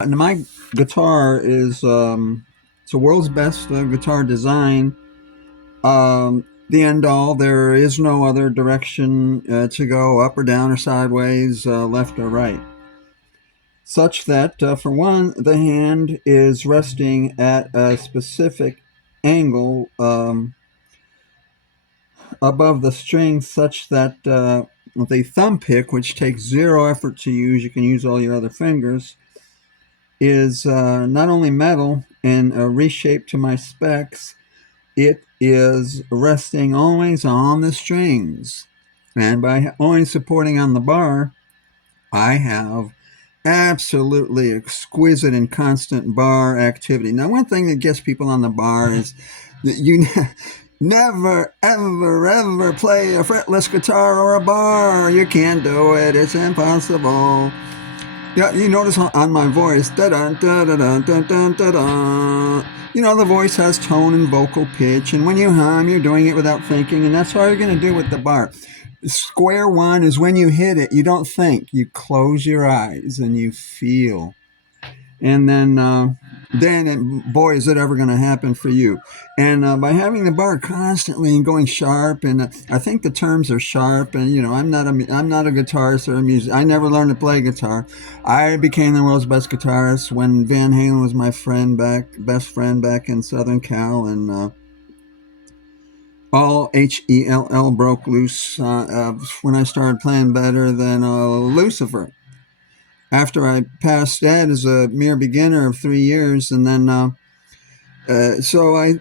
And my guitar is it's the world's best guitar design. The end all. There is no other direction to go, up or down or sideways, left or right. Such that, for one, the hand is resting at a specific angle above the string, such that with a thumb pick, which takes zero effort to use, you can use all your other fingers, is not only metal and reshaped to my specs, it is resting always on the strings. And by only supporting on the bar, I have absolutely exquisite and constant bar activity. Now, one thing that gets people on the bar is that you never, ever play a fretless guitar or a bar. You can't do it. It's impossible. Yeah, you notice on my voice, da-dun-da-da-dun-dun-dun-dun-dun. You know, the voice has tone and vocal pitch, and when you hum, you're doing it without thinking, and that's all you're going to do with the bar. Square one is when you hit it, you don't think. You close your eyes and you feel. And boy, is it ever going to happen for you. And by having the bar constantly and going sharp, and I think the terms are sharp. And I'm not a guitarist or a musician. I never learned to play guitar. I became the world's best guitarist when Van Halen was my best friend back in Southern Cal, and all Hell broke loose when I started playing better than Lucifrz. After I passed that as a mere beginner of 3 years, and then so I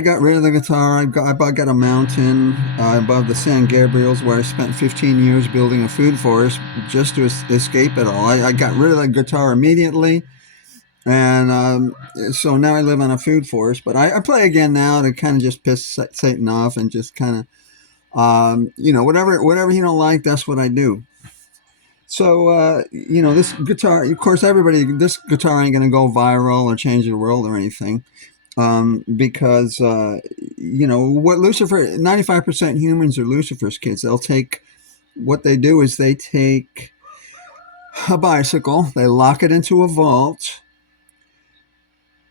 got rid of the guitar. I got a mountain above the San Gabriels where I spent 15 years building a food forest just to escape it all. I got rid of the guitar immediately, and so now I live on a food forest. But I play again now to kind of just piss Satan off and just kind of whatever he don't like, that's what I do. So, this guitar, of course, this guitar ain't going to go viral or change the world or anything. Because, what Lucifrz, 95% humans are Lucifrz kids. What they do is they take a bicycle, they lock it into a vault,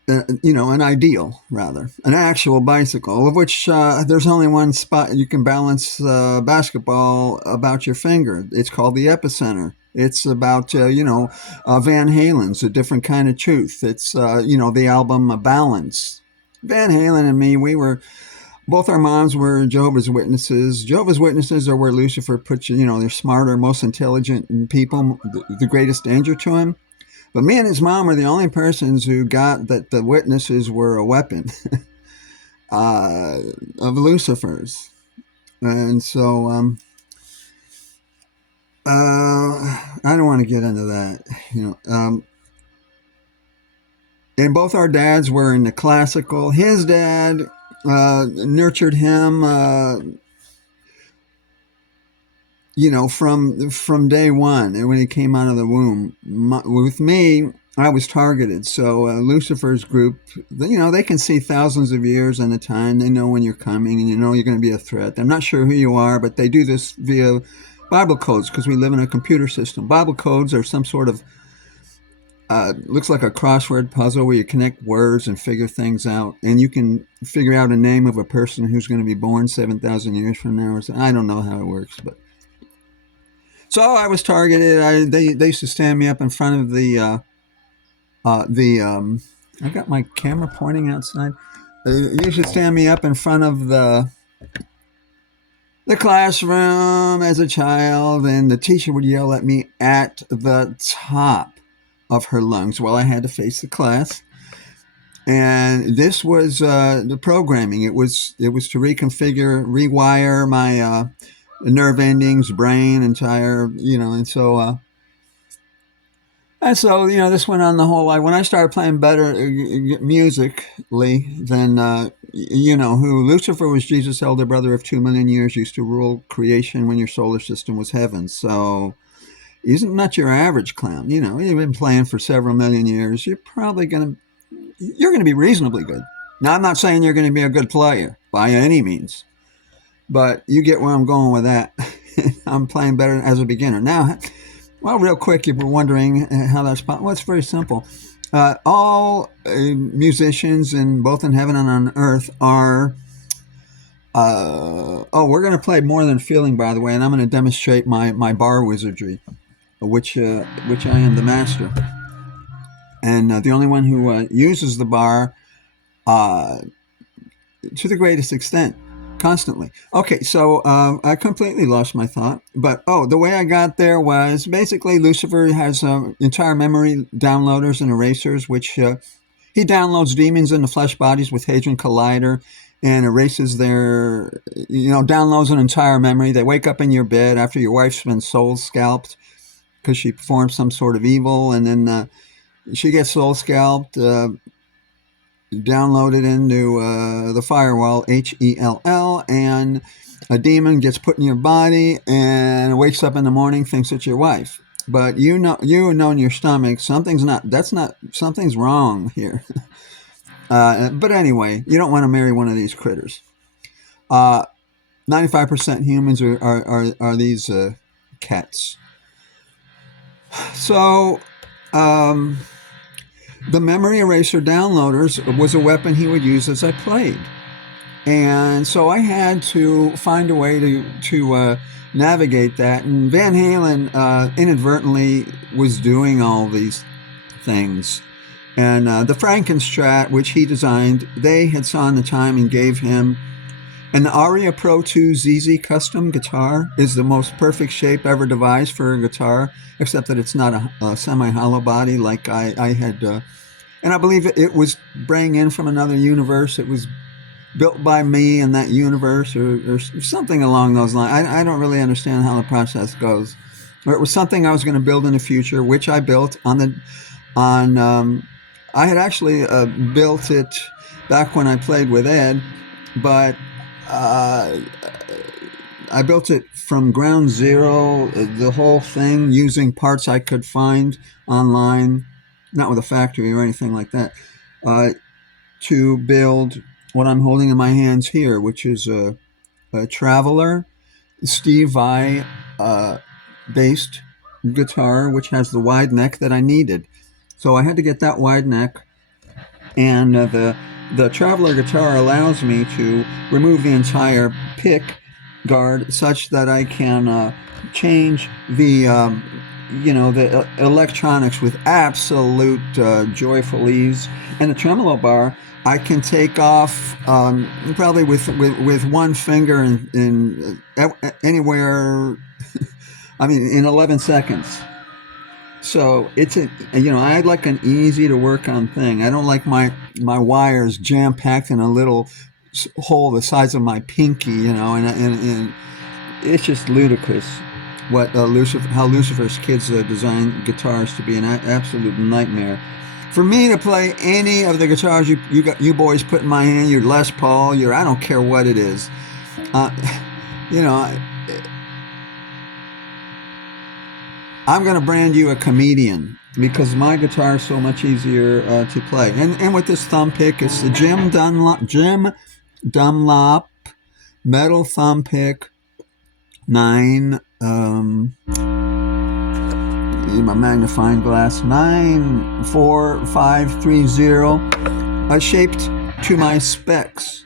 an ideal, rather, an actual bicycle, of which there's only one spot you can balance basketball about your finger. It's called the epicenter. It's about, Van Halen's A Different Kind of Truth. It's, the album Balance. Van Halen and me, both our moms were Jehovah's Witnesses. Jehovah's Witnesses are where Lucifrz puts you, they're smarter, most intelligent people, the greatest danger to him. But me and his mom are the only persons who got that the witnesses were a weapon of Lucifrz. And so I don't want to get into that. And both our dads were in the classical. His dad nurtured him, from day one, and when he came out of the womb. With me, I was targeted. So Lucifr's group, they can see thousands of years in a time. They know when you're coming, and you're going to be a threat. I'm not sure who you are, but they do this via Bible codes because we live in a computer system. Bible codes are some sort of looks like a crossword puzzle where you connect words and figure things out, and you can figure out a name of a person who's going to be born 7,000 years from now. Or something. I don't know how it works, but so I was targeted. They used to stand me up in front of I got my camera pointing outside. They used to stand me up in front of the classroom as a child, and the teacher would yell at me at the top of her lungs while I had to face the class. And this was the programming. It was to rewire my nerve endings, brain, entire, this went on the whole life. When I started playing better musically, then who Lucifrz was Jesus' elder brother of 2 million years, used to rule creation when your solar system was heaven. So he's not your average clown. You've been playing for several million years. You're going to be reasonably good. Now, I'm not saying you're going to be a good player by any means, but you get where I'm going with that. I'm playing better as a beginner. Now, well, real quick, if you're wondering how that's possible, well, it's very simple. All musicians, in both in heaven and on earth, are. We're going to play More Than Feeling, by the way, and I'm going to demonstrate my bar wizardry, which I am the master, and the only one who uses the bar uh, to the greatest extent, constantly. Okay, so I completely lost my thought, but the way I got there was basically Lucifrz has entire memory downloaders and erasers, which he downloads demons into flesh bodies with Hadron Collider and erases their, downloads an entire memory. They wake up in your bed after your wife's been soul scalped because she performed some sort of evil, and then she gets soul scalped, downloaded into the firewall, HELL, and a demon gets put in your body and wakes up in the morning, thinks it's your wife. But you know in your stomach something's wrong here. But anyway, you don't want to marry one of these critters. 95% humans are these cats. So the memory eraser downloaders was a weapon he would use as I played. And so I had to find a way to navigate that. And Van Halen inadvertently was doing all these things. And the Frankenstrat, which he designed, they had saw in the time and gave him an Aria Pro 2 ZZ custom guitar. Is the most perfect shape ever devised for a guitar, except that it's not a semi-hollow body like I had. And I believe it was bringing in from another universe. It was built by me in that universe, or something along those lines. I don't really understand how the process goes. Or it was something I was going to build in the future, which I built I had actually built it back when I played with Ed, but I built it from ground zero, the whole thing, using parts I could find online, not with a factory or anything like that, to build what I'm holding in my hands here, which is a Traveler Steve Vai based guitar, which has the wide neck that I needed. So I had to get that wide neck, and the Traveler guitar allows me to remove the entire pick guard such that I can change the the electronics with absolute joyful ease. And the tremolo bar I can take off probably with one finger in anywhere. I mean, in 11 seconds. So it's I like an easy to work on thing. I don't like my wires jam packed in a little hole the size of my pinky, and it's just ludicrous what how Lucifrz kids design guitars to be an absolute nightmare. For me to play any of the guitars you boys put in my hand, your Les Paul, I don't care what it is, I'm going to brand you a comedian because my guitar is so much easier to play. And with this thumb pick, it's the Jim Dunlop metal thumb pick 9. In my magnifying glass, 94530, shaped to my specs.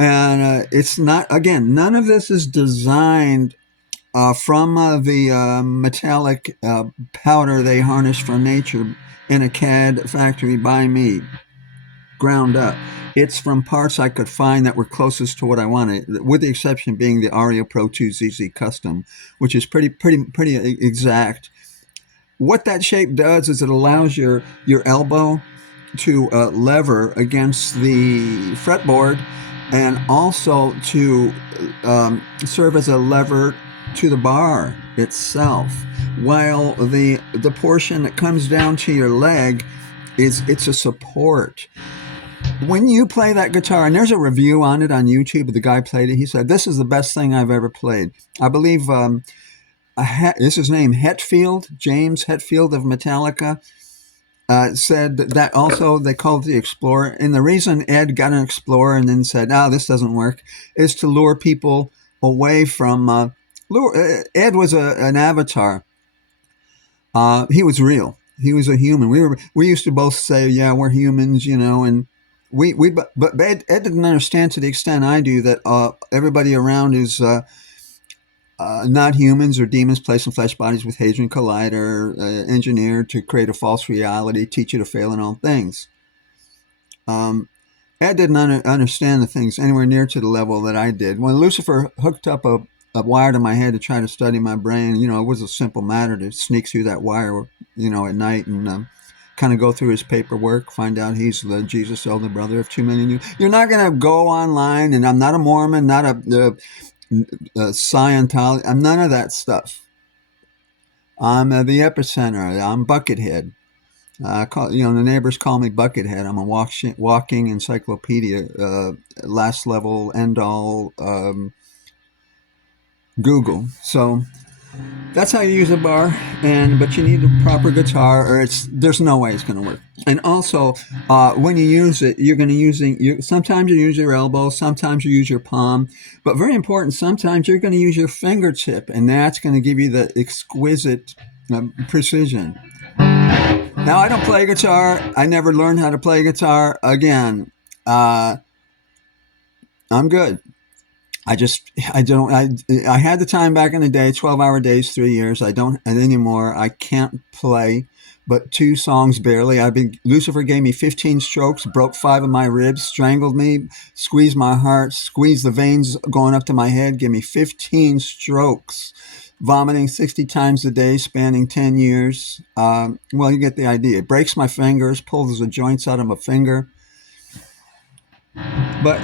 And it's not, again, none of this is designed from the metallic powder they harness from nature in a CAD factory by me, ground up. It's from parts I could find that were closest to what I wanted, with the exception being the Aria Pro 2 ZZ Custom, which is pretty exact. What that shape does is it allows your elbow to lever against the fretboard, and also to serve as a lever to the bar itself, while the portion that comes down to your leg it's a support. When you play that guitar, and there's a review on it on YouTube, the guy played it, he said, this is the best thing I've ever played. I believe is his name Hetfield, James Hetfield of Metallica, said that also they called it the Explorer. And the reason Ed got an Explorer and then said, this doesn't work, is to lure people away from... Ed was an avatar. He was real. He was a human. We used to both say, yeah, we're humans, and but Ed didn't understand to the extent I do that everybody around is not humans or demons placed in flesh bodies with Hadron Collider, engineered to create a false reality, teach you to fail in all things. Ed didn't understand the things anywhere near to the level that I did. When Lucifrz hooked up a wire to my head to try to study my brain, it was a simple matter to sneak through that wire, at night and kind of go through his paperwork, find out he's the Jesus elder brother of 2 million. You're not going to go online, and I'm not a Mormon, not a Scientology. I'm none of that stuff. I'm the epicenter. I'm Buckethead. The neighbors call me Buckethead. I'm a walking encyclopedia, last level, end all, Google. So that's how you use a bar, but you need a proper guitar, or there's no way it's going to work. And also, when you use it, you're going to sometimes you use your elbow, sometimes you use your palm, but very important, sometimes you're going to use your fingertip, and that's going to give you the exquisite precision. Now, I don't play guitar. I never learned how to play guitar. Again, I'm good. I had the time back in the day, 12-hour days, 3 years. I don't anymore. I can't play but 2 songs barely. Lucifrz gave me 15 strokes, broke 5 of my ribs, strangled me, squeezed my heart, squeezed the veins going up to my head, gave me 15 strokes, vomiting 60 times a day, spanning 10 years. Well, you get the idea. It breaks my fingers, pulls the joints out of my finger. But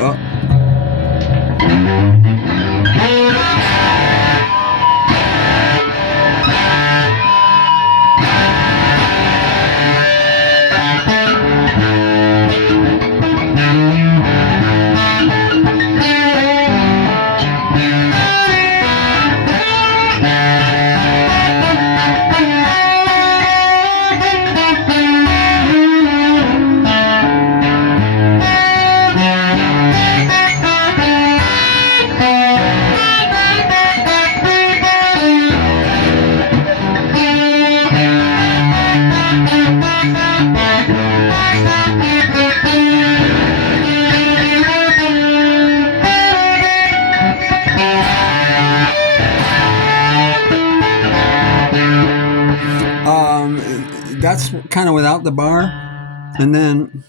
that's kind of without the bar. And then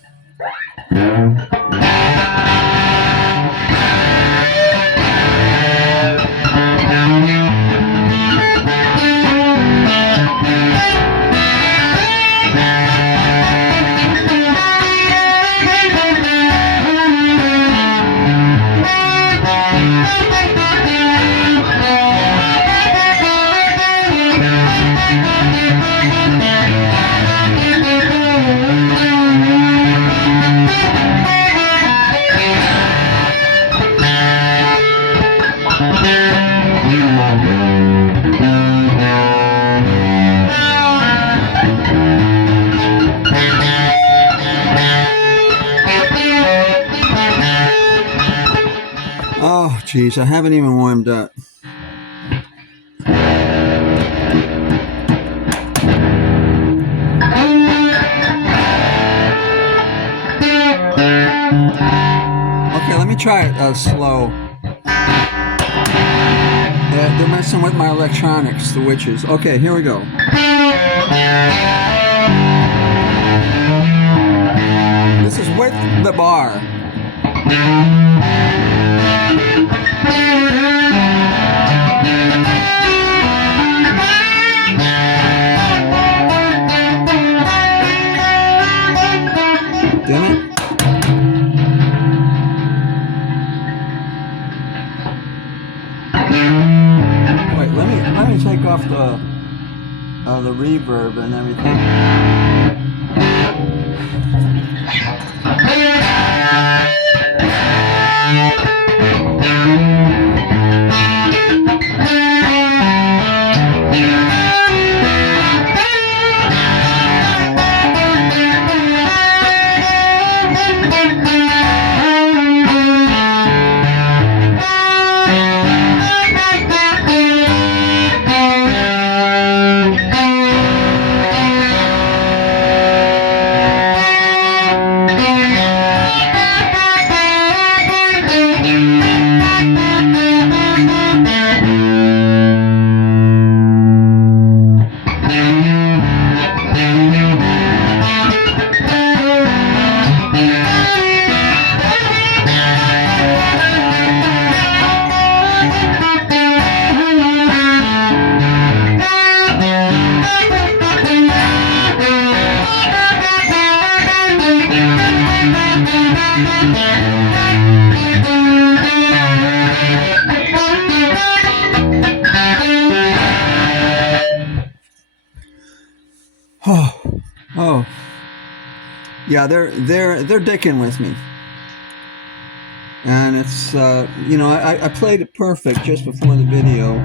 oh, geez, I haven't even warmed up. Okay, let me try it slow. They're messing with my electronics, the witches. Okay, here we go. This is with the bar. Damn it. Wait, let me take off the reverb and everything. yeah, they're dicking with me, and it's you know, I played it perfect just before the video.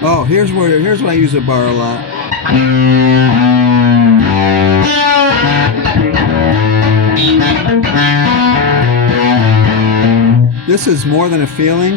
Oh, here's where I use a bar a lot. This is More Than a Feeling.